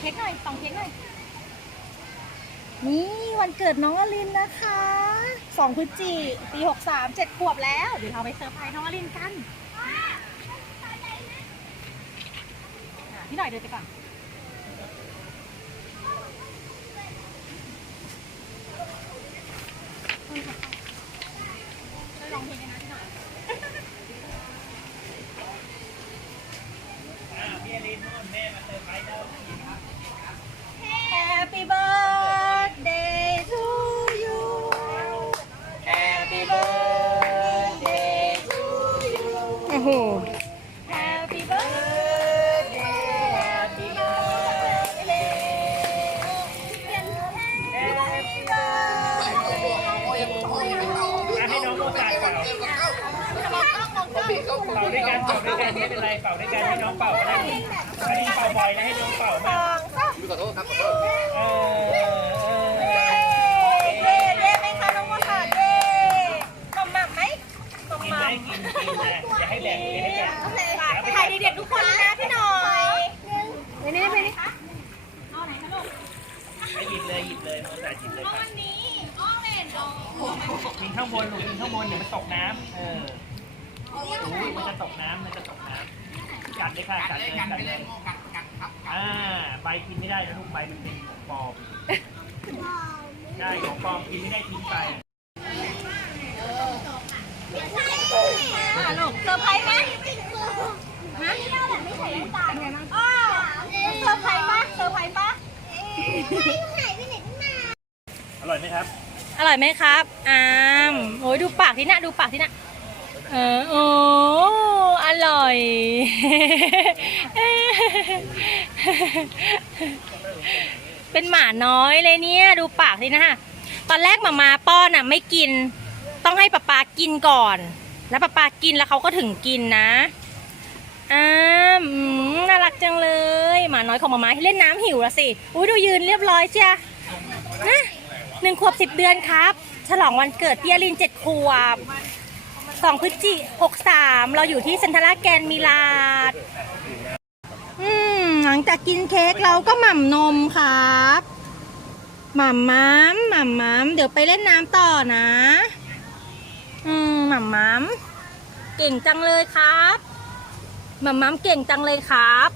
เค้กหน่อยส่องเค้กหน่อย นี่วันเกิดน้องอลินนะคะสองพฤศจิปีหกสามเจ็ดขวบแล้ว เดี๋ยวเราไปเซอร์ไพรส์น้องอลินกัน พี่หน่อยเดินไปก่อน เป่าด้วยกันเป่าด้วยกันไม่เป็นไรเป่าด้วยกันให้น้องเป่าก็ได้อันนี้เป่าบ่อยนะให้น้องเป่ามากองสามขอโทษครับขอโทษเออเออเย้เย้เย้ไหมคะน้องมะขาเย้กลมหม่ำไหมกลมกินหม่ำได้กินกินนะอย่าให้แบ่งอย่าให้แบ่งโอเคถ่ายเด็กๆทุกคนนะพี่หน่อยไปนี่ไปนี่เอาไหนคะลูกให้หยิบเลยหยิบเลยโมสาหยิบเลยครับวันนี้อ้อเล่นดอกกินข้างบนลูกกินข้างบนเดี๋ยวมันตกน้ำเออ มันจะตกน้ำมันจะตกน้ำกัดเลยค่ะกัดเลยกัดเลยอ่าใบกินไม่ได้นะลูกใบมันเป็นของปลอมได้ของปลอมกินไม่ได้ทิ้งไปอะลูกเซอร์ไพรส์ไหมฮะไม่ใส่น้ำตาลไงมั้งอ้อเซอร์ไพรส์ปะเซอร์ไพรส์ปะอร่อยไหมครับ อร่อยไหมครับอามโอ้ยดูปากที่น่ะดูปากที่น่ะ เออโอ้อร่อย เป็นหมาน้อยเลยเนี่ย ดูปากที่นะตอนแรกหมามาป้อนอะ ไม่กิน ต้องให้ป๊าป๊ากินก่อน แล้วป๊าป๊ากินแล้วเขาก็ถึงกินนะอ้ามน่ารักจังเลย หมาน้อยของหมามาเล่นน้ำหิวล้วสิ อุ้ยดูยืนเรียบร้อยเชียนะหนึ่งขวบสิบเดือนครับ ฉลองวันเกิดพี่อลินเจ็ดขวบ สองพฤศจิหกสามเราอยู่ที่เซนทรัลแกนมิลาดอืมหลังจากกินเค้กเราก็หม่ำนมครับหม่ำม้ามหม่ำม้ามเดี๋ยวไปเล่นน้ำต่อนะ อืมหม่ำม้ามเก่งจังเลยครับหม่ำม้ามเก่งจังเลยครับ